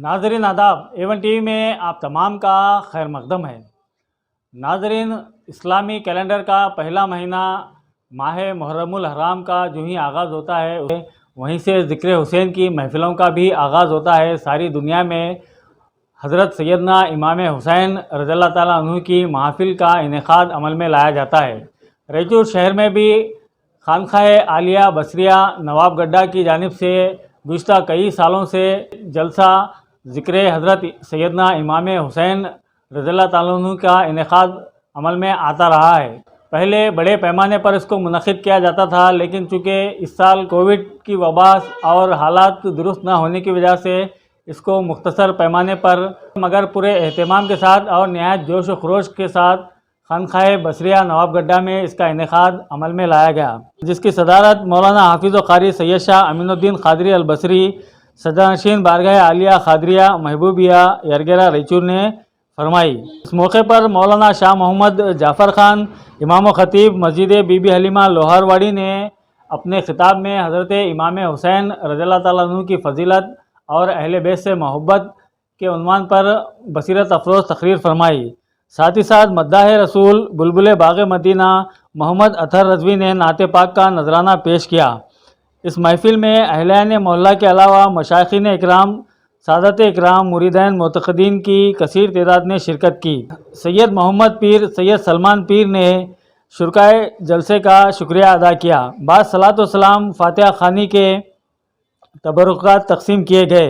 नाजरीन आदाब Avon TV में आप तमाम का खैर मकदम है। नाजरीन, इस्लामी कैलेंडर का पहला महीना माह मुहर्रमुल हराम का जो ही आगाज़ होता है वहीं से ज़िक्र हुसैन की महफ़िलों का भी आगाज़ होता है। सारी दुनिया में हज़रत सैयदना इमाम हुसैन रज़ियल्लाहु ताला अन्हु की महफ़िल का इनेकाद अमल में लाया जाता है। रैचूर शहर में भी खानखाए आलिया बसरिया नवाबगड्ढा की जानिब से गुज़िश्ता कई सालों से जलसा ज़िक्र हज़रत सैयदना इमाम हुसैन रज़ियल्लाहु ताला अन्हु का इनेकाद अमल में आता रहा है। पहले बड़े पैमाने पर इसको मुनक़िद किया जाता था, लेकिन चूँकि इस साल कोविड की वबा और हालात दुरुस्त न होने की वजह से इसको मुख्तसर पैमाने पर मगर पूरे एहतमाम के साथ और नहायत जोश व खरोश के साथ खानखाए बसरिया नवाबगड्ढा में इसका इनेकाद अमल में लाया गया, जिसकी सदारत मौलाना हाफिज़ व क़ारी सैयद शाह अमीनुद्दीन क़ादरी अल-बसरी सदरनशीन बारगाह आलिया ख़ादरिया महबूबिया यरगेरा रैचूर ने फरमाई। इस मौके पर मौलाना शाह मोहम्मद जाफ़र खान इमाम ख़तीब मस्जिद बीबी हलीमा लोहारवाड़ी ने अपने खिताब में हज़रत इमाम हुसैन रज़ियल्लाहु ताला अन्हु की फ़जीलत और अहले बैत से मोहब्बत के उन्वान पर बसीरत अफरोज़ तकरीर फरमाई। साथ ही साथ मद्दाह रसूल बुलबुल बाग़ मदीना मोहम्मद अतहर रज़वी ने नाते पाक का नजराना पेश किया। इस महफ़िल में अहलियान मोहल्ला के अलावा मशाइखीन इकराम, सादत इकराम, मुरीदैन, मुतक़द्दीन की कसीर तादाद ने शिरकत की। सैयद मोहम्मद पीर, सैयद सलमान पीर ने शुरकाए जलसे का शुक्रिया अदा किया। बाद सलात व सलाम फातिहा खानी के तबरुकात तकसीम किए गए।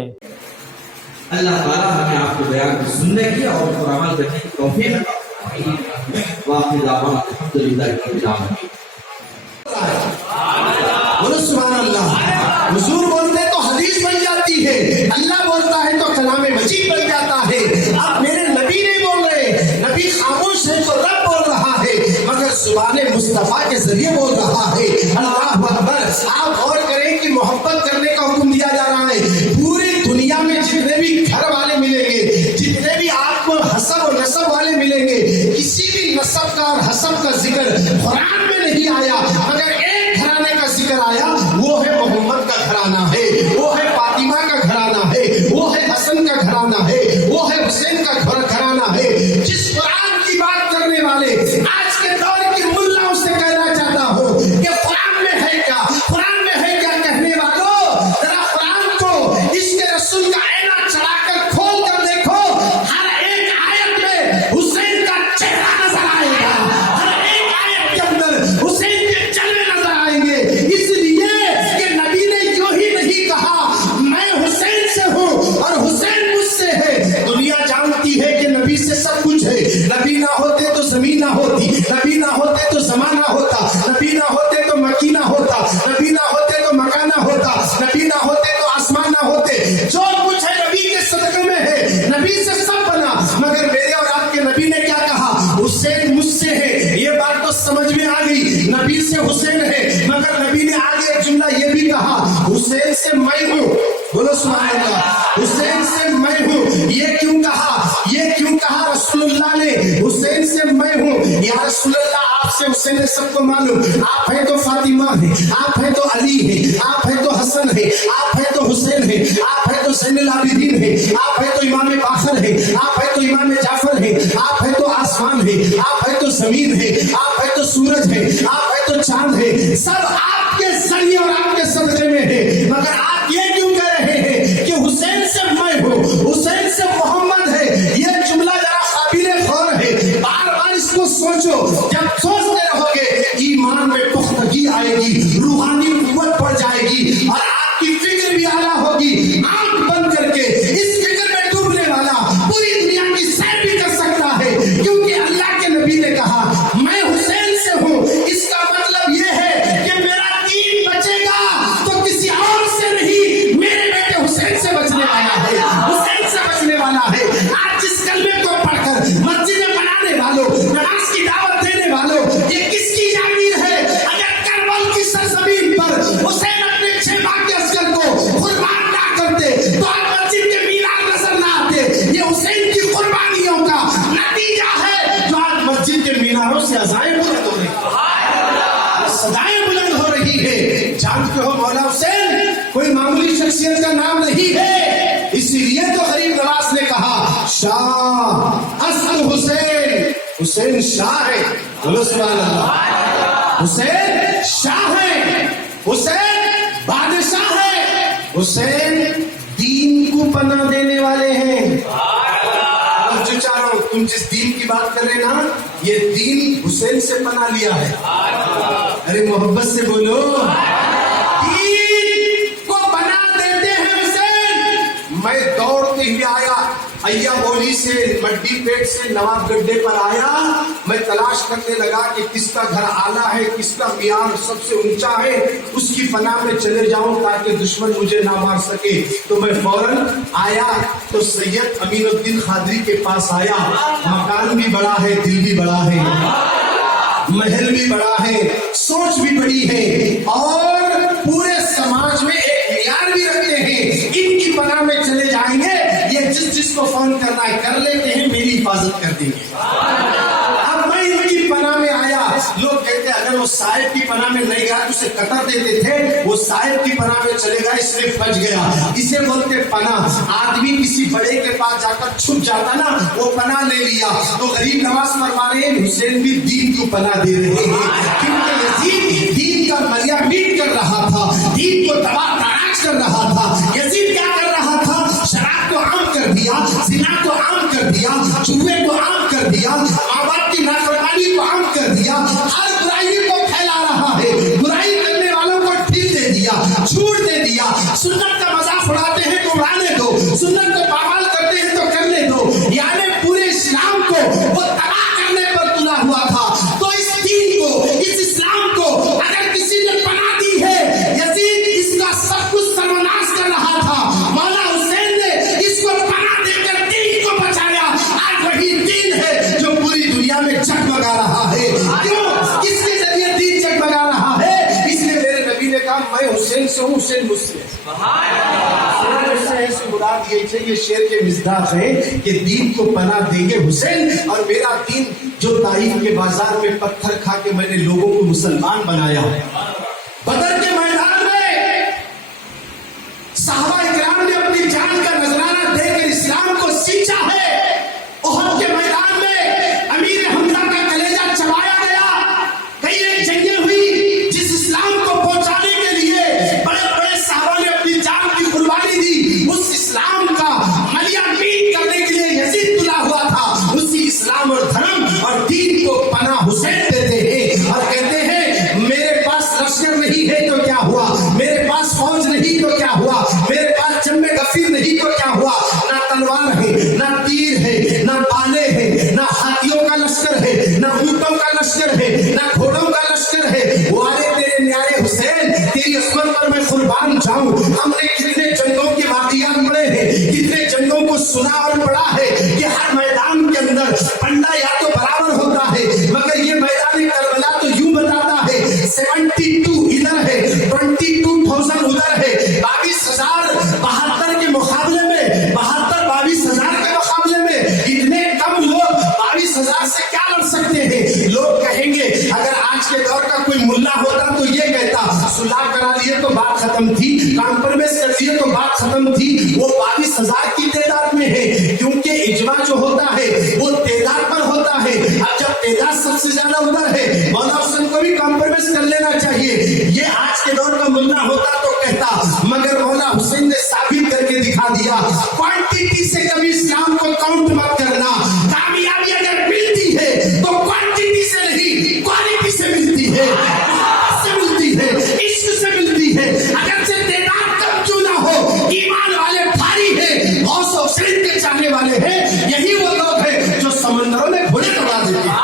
अल्लाह ताला हमें आपके बयान को सुनने की और उस पर अमल करने की तौफीक अता वाक़ई दावा अल्हम्दुलिल्लाह रब्बिल आलमीन। बोलो सुभान अल्लाह। हुजूर बोलते तो हदीस बन जाती है, अल्लाह बोलता है तो कलाम मजीद बन जाता है। अब मेरे नबी नहीं बोल रहे, नबी खामोश है तो रब बोल रहा है, मगर जुबान मुस्तफा के जरिए बोल रहा है। अल्लाह अकबर। आप गौर करें कि मोहब्बत करने का हुक्म दिया जा रहा है। पूरी दुनिया में जितने भी घर वाले मिलेंगे, जितने भी आपको हसब और नसब वाले मिलेंगे, किसी भी नसब का और हसब का जिक्र कुरान में नहीं आया, मगर एक घराने का जिक्र आया, वो है मोहम्मद का घराना है, वो है फातिमा का घराना है, वो है हसन का घराना है, वो है हुसैन का घराना है। जिस कुरान की बात करने वाले आज के दौर के मुल्लाओं से कहना चाहता हूँ कि कुरान में है क्या, कुरान में है क्या कहने वालों, जरा कुरान को इसके रसूल का ऐना चढ़ाकर खोल कर देखो। हर एक आयत में हुसैन का चेहरा नजर आएगा, हर एक आयत के अंदर हुसैन के जलवे नजर आएंगे। इसलिए कि नबी ने यूं ही नहीं कहा मैं हुसैन से हूँ और हुसैन मुझसे है। दुनिया जानती है कि नबी से सब कुछ है। नबी ना होते तो जमीन ना होती, नबी ना होते तो जमाना होता, नबी ना होते तो मकी ना होता, नबी ना होते तो मकान ना होता, नबी ना होते तो आसमान ना होते। जो कुछ है नबी के सदक़े में है, नबी से सब बना। मगर मेरे और आपके नबी ने क्या कहा, हुसैन मुझसे है। ये बात तो समझ में आ गई, नबी से हुसैन है, मगर नबी ने आगे एक जुमला ये भी कहा, हुसैन से मैं हूँ। बोलो सुभान अल्लाह। हुसैन से मैं हूँ। ये क्यों कहा, ये क्यों कहा रसूलुल्लाह ने हुसैन से मैं हूँ। या रसूलुल्लाह आपसे हुसैन है सबको मालूम, आप हैं तो फातिमा है, आप हैं तो अली है, आप हैं तो हसन है, आप हैं तो हुसैन है, आप हैं तो ज़ैनुल आबिदीन है, आप हैं तो इमाम बाखर है, आप हैं तो इमाम जाफर है, आप हैं तो आसमान है, आप हैं तो जमीन है, आप हैं तो सूरज है, आप हैं तो चांद है। सब आपके जरिए और आपके सदक़े में है। मगर आप ये क्यों कह रहे हैं कि हुसैन से मैं हूँ, हुसैन से मोहम्मद है। ये जुमला जरा काबिल गौर है, बार बार इसको सोचो। जब सोचते रहोगे ईमान में पुख्तगी आएगी, रूहानी कुव्वत बढ़ जाएगी और आपकी फिक्र भी आला होगी। आंख बंद करके इस फिक्र में डूबने वाला पूरी दुनिया की सैर भी कर सकता है, क्योंकि अल्लाह के नबी ने कहा मैं हुसैन से हूँ। इसका मतलब ये है कि मेरा दीन बचेगा तो किसी और से नहीं, मेरे बेटे हुसैन से बचने वाला है, हुसैन से बचने वाला है। आज जिस कलमे को पढ़कर मस्जिद में बनाने वालों, नमाज की दावत देने غریب نواز نے کہا شاہ اصل حسین، حسین شاہ ہے، بولو سبحان اللہ، حسین شاہ ہے، حسین بادشاہ ہے، حسین دین کو پناہ دینے والے ہیں۔ جو چاہ رہا ہوں تم جس دین کی بات کر رہے نا، یہ دین حسین سے پناہ لیا ہے۔ ارے محبت سے بولو، دین کو پناہ دیتے ہیں حسین۔ میں دوڑتے ہوئے آیا ایا بولی سے، مڈی پیٹ سے نواب گڈھے پر آیا، میں تلاش کرنے لگا کہ کس کا گھر اعلیٰ ہے، کس کا معیار سب سے اونچا ہے، اس کی پناہ میں چلے جاؤں تاکہ دشمن مجھے نہ مار سکے۔ تو میں فوراً آیا تو سید امین الدین قادری کے پاس آیا۔ مکان بھی بڑا ہے، دل بھی بڑا ہے، محل بھی بڑا ہے، سوچ بھی بڑی ہے، اور پورے سماج میں ایک معیار بھی رکھتے ہیں۔ ان کی پناہ میں چلے جائیں گے، یہ جس کو فون کرنا ہے کر لیتے ہیں، میری حفاظت کر دیں گے۔ اب میں ان کی پناہ میں آیا، لوگ کہتے ہیں اگر وہ صاحب کی پناہ میں نہیں گیا تو اسے قطر دیتے تھے، وہ صاحب کی پناہ میں چلے گا اس میں بچ گیا۔ اسے بولتے پناہ۔ آدمی کسی بڑے کے پاس جا کر چھپ جاتا نا، وہ پناہ لے لیا۔ تو غریب نواز فرما رہے ہیں حسین بھی دین کو پناہ دے رہے ہیں، کیونکہ یزید دین کا ملیا میٹ کر رہا تھا، دین کو تباہ تاراج کر رہا تھا۔ یزید کیا کر رہا تھا؟ شراب کو عام کر دیا، زنا کو عام کر دیا، جوے کو عام کر دیا، ماں باپ کی نافرمانی کو عام کر دیا، ہر برائی کو پھیلا رہا ہے، برائی کرنے والوں کو ٹھیک دے دیا، چھوٹ دے دیا۔ سنت کا مذاق اڑاتے ہیں تو اڑانے دو، سنت کو پامال کرتے ہیں تو کرنے دو۔ یعنی پورے اسلام کو وہ تباہ کرنے پر تلا ہوا تھا۔ تو اس دین کو، اس اسلام کو اگر کسی نے پناہ دی ہے، یزید اس کا سب کچھ سروناش کر رہا تھا، مولا حسین نے اس کو پناہ دے کر دین کو بچایا۔ آج وہی دین ہے جو پوری دنیا میں جگمگا رہا ہے۔ کیوں؟ کس کے ذریعے دین جگمگا رہا ہے؟ اس لیے میرے نبی نے کہا میں حسین سے ہوں، حسین مجھ سے۔ مراد یہ ہے، یہ شعر کے مصداق ہے کہ دین کو پناہ دیں گے حسین، اور میرا دین جو طائف کے بازار میں پتھر کھا کے میں نے لوگوں کو مسلمان بنایا، بدر کے میدان میں صحابہ اکرام نے اپنی جان کا نذرانہ دے کر اسلام کو سینچا ہے۔ احد کے میدان میں امیر حمزہ کا کلیجہ چبایا گیا، کئی ایک جنگیں ہوئی جس اسلام کو پہنچانے کے لیے بڑے بڑے صحابہ نے اپنی جان کی قربانی دی۔ اس اسلام کا ملیا میٹ کرنے کے لیے یزید تلا ہوا تھا۔ اسی اسلام اور دھرم اور دین کو پناہ حسین دیتے ہیں اور کہتے ہیں میرے پاس لشکر نہیں ہے تو کیا ہوا، میرے پاس فوج نہیں تو کیا ہوا، میرے پاس جم غفیر نہیں تو کیا ہوا، نہ تلوار ہے، نہ تیر ہے، نہ بالے ہے، نہ ہاتھیوں کا لشکر ہے، نہ اونٹوں کا لشکر ہے، نہ گھوڑوں کا لشکر ہے۔ والے تیرے نیارے حسین، تیری عصمت پر میں قربان جاؤں۔ ہم نے کتنے جنگوں کے واقعات پڑھے ہیں، کتنے جنگوں کو سنا اور پڑھا ہے کہ ہر میدان کے اندر پنڈا یا تو برابر ہوتا ہے، مگر یہ میدان کربلا تو یوں بتاتا ہے 72 ادھر ہے، 22,000 ادھر ہے، 22,000 72 کے مقابلے میں، 22,000 کے مقابلے میں اتنے کم لوگ 22,000 سے کیا لڑ سکتے ہیں؟ لوگ کہیں گے اگر آج کے دور کا کوئی ملا ہوتا تو یہ کہتا صلح کرا لیے تو بات ختم تھی، کمپرومائز کر لیے تو بات ختم تھی۔ وہ 22,000 کی تعداد میں ہے، کیونکہ اجماع جو ہوتا ہے وہ تعداد پر ہوتا ہے۔ اب جب تعداد سب سے زیادہ ادھر ہے، مولا حسین کو بھی کمپرومائز کر لینا چاہیے۔ یہ آج کے دور کا ملا ہوتا تو کہتا، مگر مولا حسین نے ثابت کر کے دکھا دیا کوانٹٹی سے کبھی اسلام کو کاؤنٹ مت کرنا۔ کامیابی اگر ملتی ہے تو کوانٹٹی سے نہیں، کوالٹی سے ملتی ہے، سے ملتی ہے، عشق سے ملتی ہے۔ اگر سے تعداد کم کیوں نہ ہو، ایمان والے بھاری ہیں، غوث و حسین کے چاہنے والے ہیں۔ یہی وہ لوگ ہیں جو سمندروں میں گھوڑے دوڑا دیتے ہیں۔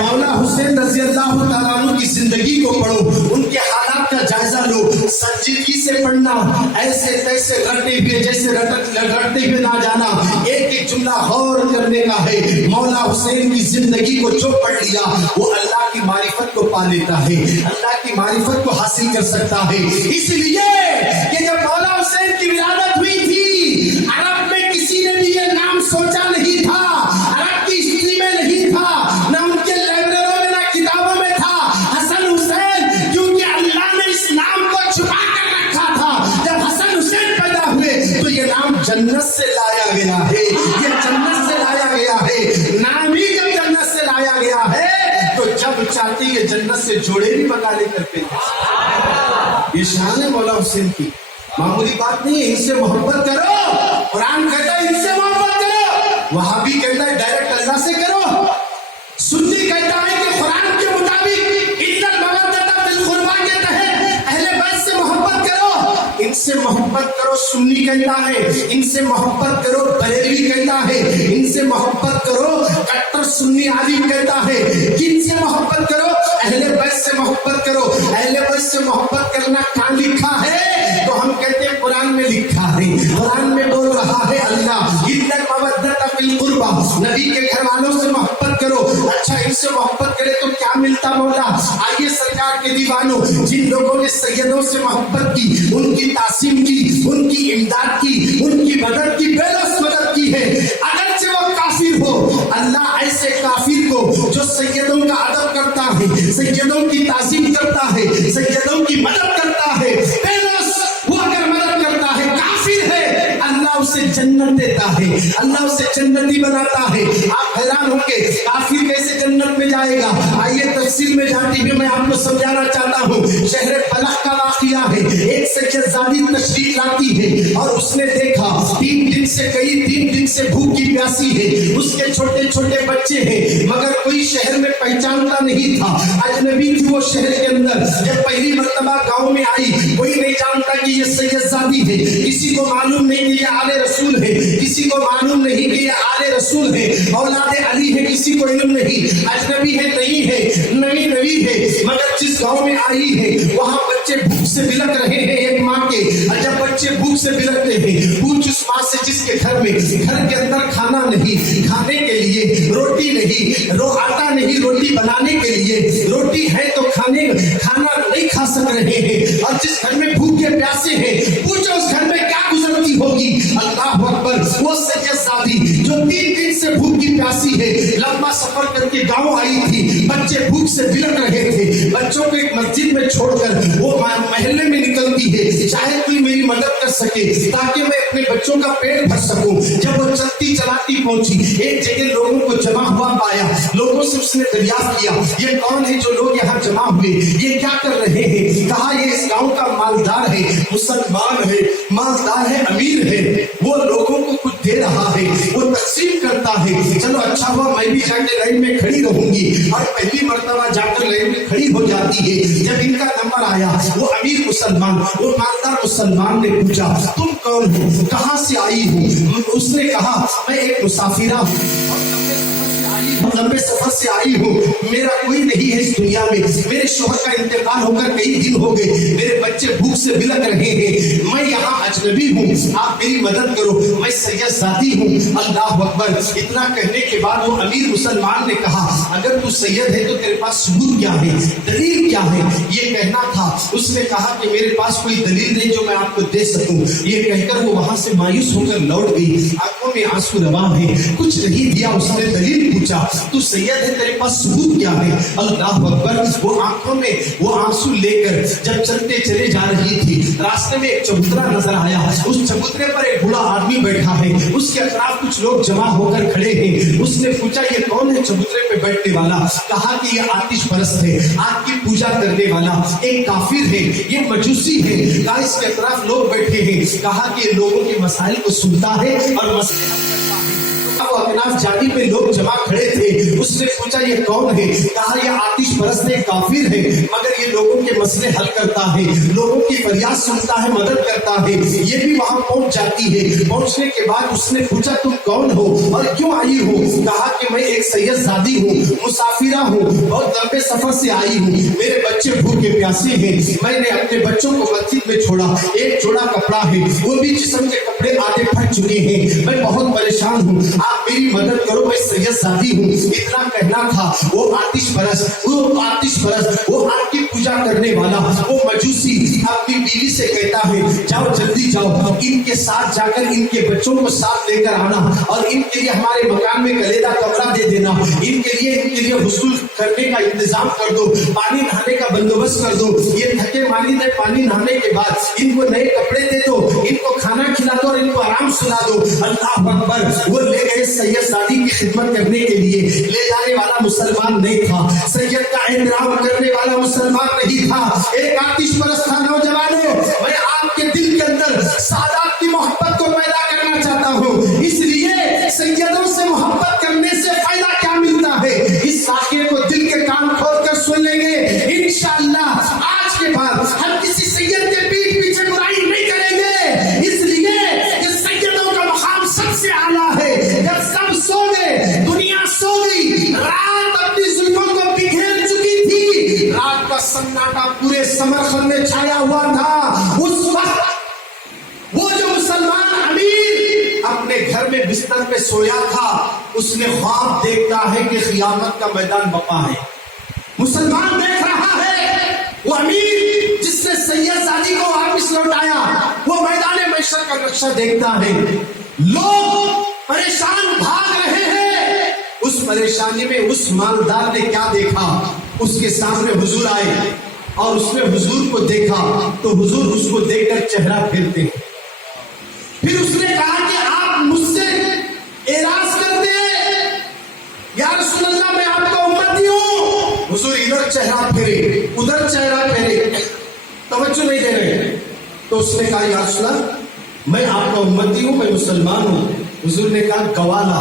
مولا حسین رضی اللہ تعالیٰ عنہ کی زندگی کو پڑھو، ان کے حالات کا جائزہ لو، سنجیدگی سے پڑھنا، ایسے تیسے رٹتے ہوئے جیسے رٹتے ہوئے نہ جانا، ایک ایک جملہ غور کرنے کا ہے۔ مولا حسین کی زندگی کو جو پڑھ لیا وہ اللہ کی معرفت کو پا لیتا ہے، اللہ کی معرفت کو حاصل کر سکتا ہے۔ اس لیے کہ جب مولا حسین کی ولادت ہوئی تھی، عرب میں کسی نے بھی یہ نام سوچا نہیں تھا، عرب کی ہسٹری میں نہیں تھا، जन्नत से लाया गया है, ये जन्नत से लाया गया है। नाम ही जब जन्नत से लाया गया है तो जब चाहते ये जन्नत से जोड़े भी बता ले करते हैं। ये शान है मौला हुसैन की, मामूली बात नहीं है। इनसे मोहब्बत करो, कुरान कहता है इनसे मोहब्बत करो, वहाबी कहता है डायरेक्ट अल्लाह से करो, सुन्नी कहता है कि कुरान के मुताबिक इन्नल मवद्दता फिल कुर्बा के तहत अहले बैत से मोहब्बत करो, इनसे मोहब्बत करो। सुन्नी कहता है इनसे मोहब्बत करो, बरेलवी कहता है इनसे मोहब्बत करो, कट्टर सुन्नी आलिम कहता है कि इनसे मोहब्बत करो, अहले बैत से मोहब्बत करो। अहले बैत से मोहब्बत करना कहाँ लिखा है? तो हम कहते हैं कुरान में लिखा है। कुरान में बोल रहा है अल्लाह इन्नल मवद्दता फिल कुर्बा, नबी के घर वालों से मोहब्बत करो। अच्छा, इनसे मोहब्बत करे तो क्या मिलता मौला? आइए सरकार के दीवानों, जिन लोगों ने सैयदों से मोहब्बत की, उनकी तासीम की, उनकी इमदाद की, उनकी मदद की, बेलस मदद की है, अगरचे वो काफिर हो, अल्लाह ऐसे काफिर को जो सैयदों का अदब करता है, सैयदों की तासीम करता है, सैयदों की मदद करता है, बेलस वो अगर मदद करता है, काफिर है, अल्लाह उसे जन्नत देता है, अल्लाह उसे जन्नती बनाता है। आप हैरान होंगे काफिर कैसे जन्नत में जाएगा? आइए तफसील में जाते हुए मैं आपको समझाना चाहता हूँ। शहर बलख का वाकया है, एक सैयदजादी तशरीफ लाती है और उसने देखा 3 दिन से गई, 3 दिन से भूखी प्यासी है, उसके छोटे छोटे बच्चे हैं, मगर कोई शहर में पहचानता नहीं था, अजनबी थी वो शहर के अंदर। जब पहली मर्तबा गांव में आई, कोई नहीं जानता कि ये सैयदजादी है, किसी को मालूम नहीं कि ये आले रसूल है, किसी को मालूम नहीं कि ये आले रसूल है, औलादे अली है, किसी को इल्म नहीं, अजनबी है, नहीं है, नई नवी है। मगर जिस गांव में आई है वहां बच्चे भूख से बिलक रहे हैं एक माँ के। और जब बच्चे भूख से बिलकते हैं, पूछ उस माँ से जिसके घर में, घर के अंदर खाना नहीं, खाने के लिए रोटी नहीं, आटा नहीं रोटी बनाने के लिए, रोटी है तो खाना नहीं खा सक रहे हैं, और जिस घर में भूखे प्यासे हैं, पूछो उस घर में क्या गुजरती होगी। अल्लाह अकबर, वो सैयदजादी जो 3 दिन से भूखी प्यासी है, लंबा सफर करके गांव आई थी, बच्चे भूख से बिलक रहे थे, बच्चों को एक मस्जिद में छोड़कर वो महल्ले में निकलती है, चाहे कोई मेरी मदद कर सके ताकि मैं अपने बच्चों का पेट भर सकूं। जब वो चलती चलाती पहुंची, एक जगह लोगों को जमा हुआ पाया, लोगों से उसने दरियाफ्त किया, ये कौन है जो लोग यहाँ जमा हुए, ये क्या कर रहे हैं? कहा ये इस गांव का मालदार है, मुसलमान है, मालदार है, अमीर है, वो लोगों को कुछ दे रहा है, वो तकसीम करता है। चलो अच्छा हुआ मैं भी जाके लाइन में खड़ी रहूंगी, और पहली मर्तबा जाकर लाइन में खड़ी हो जाती है। जब इनका नंबर आया, वो अमीर मुसलमान, वो मालदार मुसलमान ने पूछा तुम कौन हो, कहाँ से आई हो? उसने कहा मैं एक मुसाफिरा हूँ, लंबे सफर से आई हूँ, मेरा कोई नहीं है इस दुनिया में, मेरे शोहर का इंतकाल होकर कई दिन हो गए, मेरे बच्चे भूख से बिलक रहे हैं, मैं यहाँ अजनबी हूँ, आप मेरी मदद करो, मैं सैयदजादी हूँ। अल्लाह अकबर। इतना कहने के बाद वो अमीर मुसलमान ने कहा अगर तू सैयद है तो तेरे पास सबूत क्या है, दलील क्या है? ये कहना था। उसने कहा कि मेरे पास कोई दलील नहीं जो मैं आपको दे सकूं। ये कहकर वो वहां से मायूस होकर लौट गई, आंखों में आंसू रवा है, कुछ नहीं दिया। उसने दलील पूछा तू सैयद है, तेरे पास सबूत क्या है? अल्लाह अकबर। वो आंखों में वो आंसू लेकर जब चलते चले जा रही थी, रास्ते में एक चबूतरा नजर आया, उस चबूतरे पर एक बूढ़ा आदमी बैठा है, उसके अतराफ कुछ लोग जमा होकर खड़े हैं। उसने पूछा ये कौन है चबूतरे पे बैठने वाला? कहा कि ये आतिश परस्त है, आग की पूजा करने वाला, एक काफिर है, ये मजूसी है। कहा इसके अतराफ लोग बैठे हैं, कहा कि ये लोगों के मसाइल को सुनता है और मसले हल करता है। वो अकनाफ जानी पे लोग जमा खड़े थे, उसने पूछा ये कौन है? कहा ये आतिश परस्त है, काफिर है, मगर ये लोगों के मसले हल करता है, लोगों की फरियाद सुनता है, मदद करता है। ये भी वहां पहुंच जाती है। पहुंचने के बाद उसने पूछा तुम कौन हो और क्यों आई हो? कहा कि मैं एक सैयदजादी हूँ, मुसाफिरा हूँ, बहुत लंबे सफर से आई हूँ, मेरे बच्चे भूखे प्यासे हैं, मैंने अपने बच्चों को मस्जिद में छोड़ा, एक जोड़ा कपड़ा है, वो भी जिस्म के कपड़े आधे फट चुके हैं, मैं बहुत परेशान हूँ, आप मेरी मदद करो, मैं सैयदजादी हूँ। इतना कहना था वो आतिश परस्त, वो आग की पूजा करने वाला, वो मजूसी अपनी बीवी से कहता है जाओ जल्दी जाओ, इनके साथ जाकर इनके बच्चों को साथ लेकर आना और इनके लिए हमारे मकान में कलेदा कमरा दे देना, इनके लिए हुस्न करने का इंतजाम कर दो, पानी नहाने का बंदोबस्त कर दो, ये थके मानी दे पानी नहाने के बाद इनको नए कपड़े दे दो, इनको खाना खिला दो और इनको आराम सुला दो। अल्लाह अकबर। वो ले गए सैयद सादी की खिदमत करने के लिए, ले जाने वाला मुसलमान नहीं था, सैयद का एहतराम करने वाला मुसलमान नहीं था, एक आतिश परस्त था। नौजवानों, मैं आपके दिल के अंदर सादात की मोहब्बत को पैदा करना चाहता हूँ, इसलिए सैयदों से मोहब्बत करने से फायदा क्या मिलता है, इस वाक़े को दिल के कान खोल कर सुन लेंगे इंशाअल्लाह। आज के बाद हम किसी सैयद के पीठ पीछे बुराई नहीं करेंगे, इसलिए कि सैयदों का मकाम सबसे आला है। जब सब सो गए, दुनिया सो गई, रात अपनी जुल्मों को बिखेर चुकी थी, रात का सन्नाटा पूरे समरकंद में छाया हुआ था, उस वक्त वो जो मुसलमान अमीर अपने घर में बिस्तर पे सोया था, उसने ख्वाब देखता है कि क़यामत का मैदान बपा है। मुसलमान देख रहा है, वो अमीर जिसने सैयद सादी को वापस लौटाया, वो मैदान महशर का नक्शा देखता है, लोग परेशान भाग रहे हैं। उस परेशानी में उस मालदार ने क्या देखा, उसके सामने हुजूर आए और उसने हुजूर को देखा तो हुजूर उसको देखकर चेहरा फेरते हैं। फिर उसने कहा कि आप मुझसे एराज करते हैं, या रसूल अल्लाह मैं आपका उम्मती हूँ। हुजूर इधर चेहरा फेरे, उधर चेहरा फेरे, तवज्जो नहीं दे रहे। तो उसने कहा या रसूल अल्लाह मैं आपका उम्मती हूँ, मैं मुसलमान हूँ। हुजूर ने कहा गवाला,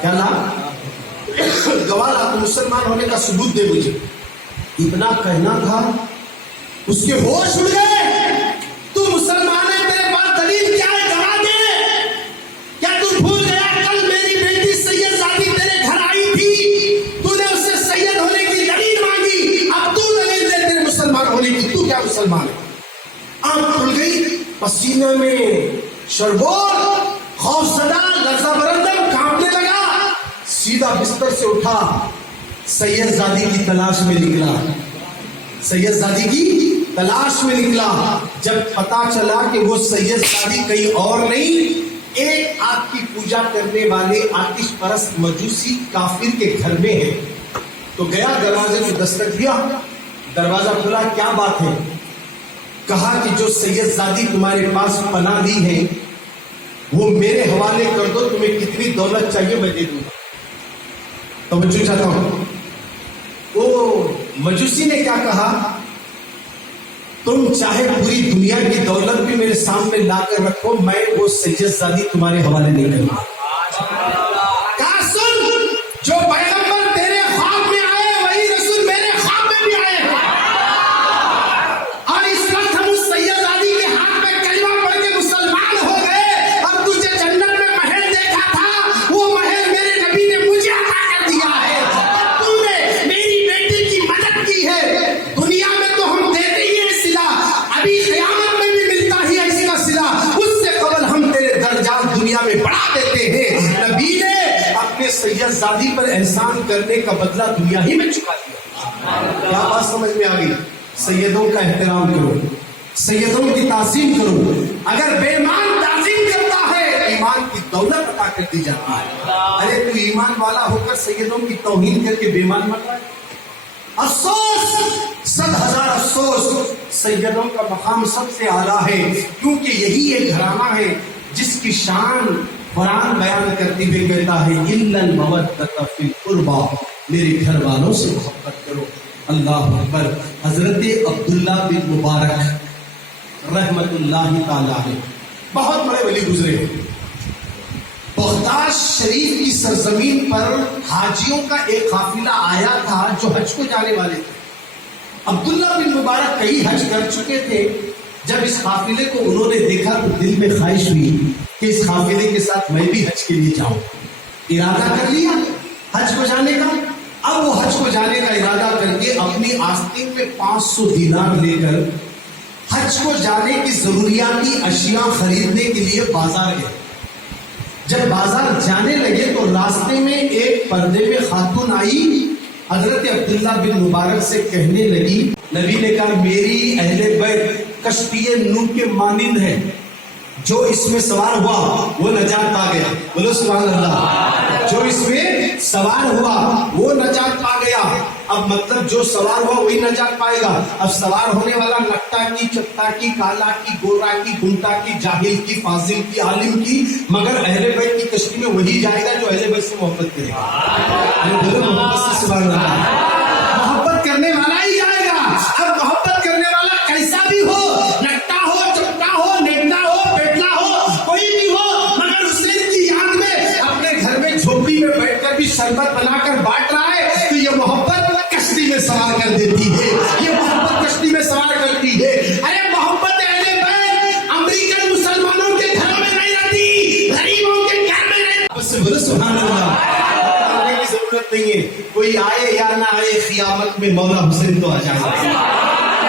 क्या ला? गवाला, तो मुसलमान होने का सबूत दे मुझे। इतना कहना था, उसके होश उड़ गए। तू मुसलमान है, तेरे पास दलील क्या है, गवा दे। क्या तू भूल गया कल मेरी बेटी सैयद सादी तेरे घर आई थी, तूने उससे सैयद होने की दलील मांगी, अब तू दलील दे तेरे मुसलमान होने की। तू क्या मुसलमान है? आंख खुल गई, पसीने में शरबोर, खौफजदा, लर्ज़ाबरंदम कांपने लगा, सीधा बिस्तर से उठा, सैयद ज़ादी की तलाश में निकला, सैयद ज़ादी की तलाश में निकला। जब पता चला कि वो सैयद ज़ादी कहीं और नहीं, एक आग की पूजा करने वाले आतिश परस्त मजूसी काफिर के घर में है, तो गया, दरवाजे में दस्तक दिया, दरवाजा खुला, क्या बात है? कहा कि जो सैयद ज़ादी तुम्हारे पास पनाह दी है वो मेरे हवाले कर दो, तुम्हें कितनी दौलत चाहिए मैं दे दूंगा। तवज्जो चाहता हूं। वो मजूसी ने क्या कहा, तुम चाहे पूरी दुनिया की दौलत भी मेरे सामने लाकर रखो, मैं वो सैयद ज़ादी तुम्हारे हवाले नहीं करूंगा। कहा सुन, जो पैगंबर तेरे ख्वाब में आए वही रसूल मेरे ख्वाब में भी आए हैं, और इस वक्त हम उस सैयद ज़ादी के हाथ में कलिमा पढ़ के मुसलमान हो गए, और तुझे जन्नत में महल देखा था, वो महल मेरे नबी ने मुझे अता कर दिया है, और तूने मेरी बेटी की मदद की है। दुनिया में तो हम देते ही है सिला, अभी क़यामत में भी मिलता ही है इसका सिला, उससे कबल हम तेरे दर्जात दुनिया में बढ़ा देते हैं। नबी ने अपने सैयद ज़ादी पर एहसान करने का बदला दुनिया ही में चुका दिया। क्या बात समझ में आ गई? सैयदों का एहतराम करो, सैयदों की ताज़ीम करो। अगर बेईमान ताज़ीम करता है, ईमान की दौलत अता कर दी जाती है। अरे तू ईमान वाला होकर सैयदों की तौहीन करके बेईमान मत रहा। अफसोस, 100,000 अफसोस, सैयदों का मकाम सबसे आला है, क्योंकि यही एक घराना है जिसकी शान कुरान बयान करते हुए कहता है इल्लल मवद्दत फिल कुर्बा, मेरे घर वालों से मोहब्बत करो। अल्लाह अकबर। हजरत अब्दुल्ला बिन मुबारक रहमतुल्लाहि ताला अलैह बहुत बड़े वली गुजरे। बगदाद शरीफ की सरजमीन पर हाजियों का एक काफिला आया था जो हज को जाने वाले थे। अब्दुल्ला बिन मुबारक कई हज कर चुके थे। जब इस काफिले को उन्होंने देखा तो दिल में ख्वाहिश हुई कि इस काफिले के साथ मैं भी हज के लिए जाऊं। इरादा कर लिया हज को जाने का। अब वो हज को जाने का इरादा करके अपनी आस्तीन में 500 दीनार लेकर हज को जाने की जरूरियाती अशिया खरीदने के लिए बाजार गए। جب بازار جانے لگے تو راستے میں ایک پردے میں خاتون آئی، حضرت عبداللہ بن مبارک سے کہنے لگی، نبی نے کہا میری اہل بیت کشتی نوح کے مانند ہے، جو اس میں سوار ہوا وہ نجات پا گیا۔ بولو سبحان اللہ۔ جو اس میں سوار ہوا وہ نجات پا گیا۔ اب مطلب جو سوار ہوا وہی نجات پائے گا۔ اب سوار ہونے والا لٹا کی، چپٹا کی، کالا کی، گورا کی، گھنٹا کی، جاہل کی، فاضل کی، عالم کی، مگر اہل بیت کی کشتی میں وہی جائے گا جو اہل بیت سے محبت کرے گا۔ بولو محبت سے سبحان اللہ۔ محبت کرنے والا ہی جائے گا۔ اب محبت کرنے والا کیسا بھی ہو، لٹا ہو، چپٹا ہو، نیتا ہو، بیٹلا ہو، کوئی بھی ہو، مگر حسین کی یاد میں اپنے گھر میں جھوپڑی میں بیٹھ کر بھی شربت بنا کر بانٹ رہا ہے تو یہ محبت کشتی میں سوار کر دیتی ہے، یہ محبت کشتی میں سوار کرتی ہے۔ ارے محبت اہل بیت امریکن مسلمانوں کے گھروں میں نہیں رہتی، غریبوں کے گھر میں رہتی۔ بس بولو سبحان اللہ۔ کرنے کی ضرورت نہیں ہے، کوئی آئے یا نہ آئے، قیامت میں مولا حسین تو آ جائے گا۔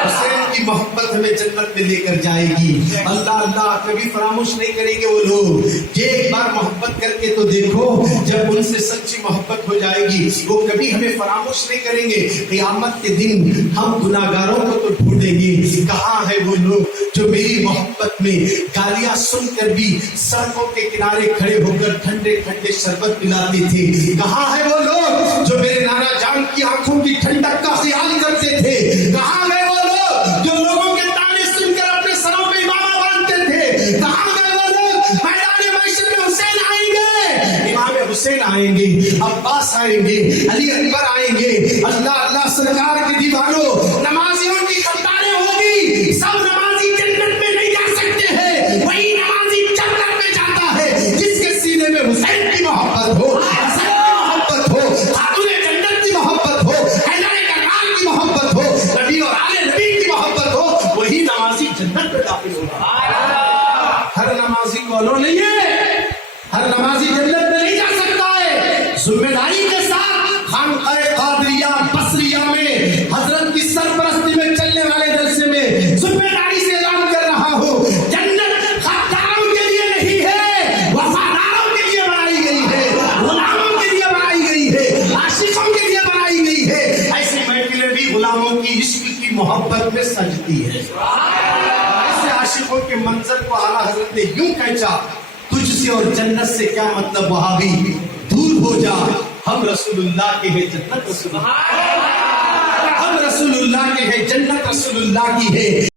حسین کی محبت ہمیں جنت میں لے کر جائے گی۔ اللہ اللہ کبھی فراموش نہیں کریں گے وہ لوگ۔ یہ ایک بار محبت کر کے تو دیکھو، جب ان سے سچی محبت ہو جائے گی وہ کبھی ہمیں فراموش نہیں کریں گے۔ قیامت کے دن ہم گناہگاروں کو تو ڈھونڈیں گے، کہاں ہے وہ لوگ جو میری محبت میں گالیاں سن کر بھی سڑکوں کے کنارے کھڑے ہو کر ٹھنڈے ٹھنڈے شربت پلاتے تھے؟ کہاں ہے وہ لوگ جو میرے نانا جان کی آنکھوں کی ٹھنڈک کا خیال کرتے تھے؟ کہاں ہے وہ لوگ جو لوگوں کے تانے سن کر اپنے سروں پہ امامہ باندھتے تھے؟ کہاں ہے وہ لوگ؟ میدان محشر میں حسین آئیں گے، امام حسین آئیں گے، عباس آئیں گے، علی اکبر آئیں گے۔ اللہ اللہ سرکار کے دیوانوں، نمازیوں کی قطاریں ہوگی، سب نمازی جنت میں نہیں جا سکتے ہیں، وہی نمازی جنت میں جاتا ہے جس کے سینے میں حسین کی محبت ہو، حسن کی محبت ہو، خاتون جنت کی محبت ہو، حیدر کرار کی محبت ہو، نبی اور آل نبی کی محبت ہو، وہی نمازی جنت میں داخل ہوگا۔ ہر نمازی کولو نہیں ہے، ہر نمازی جنت میں نہیں جا سکتا ہے۔ ذمہ داری کے ساتھ خانقاہ قادریہ بصریہ میں حضرت کی سرپرستی میں چلنے والے جلسے میں ذمہ داری سے اعلان کر رہا ہوں، جنت خاکداروں کے لیے نہیں ہے، وفاداروں کے لیے بنائی گئی ہے، غلاموں کے لیے بنائی گئی ہے، عاشقوں کے لیے بنائی گئی ہے۔ ایسی محفلیں بھی غلاموں کی عشق کی محبت میں سجتی ہے۔ ایسے عاشقوں کے منظر کو اعلیٰ حضرت نے یوں کھینچا، تجھ سے اور جنت سے کیا مطلب وہابی، دور ہو جا، ہم رسول اللہ کے ہیں، جنت رسول اللہ، ہم رسول اللہ کے ہیں، جنت رسول اللہ کی ہے۔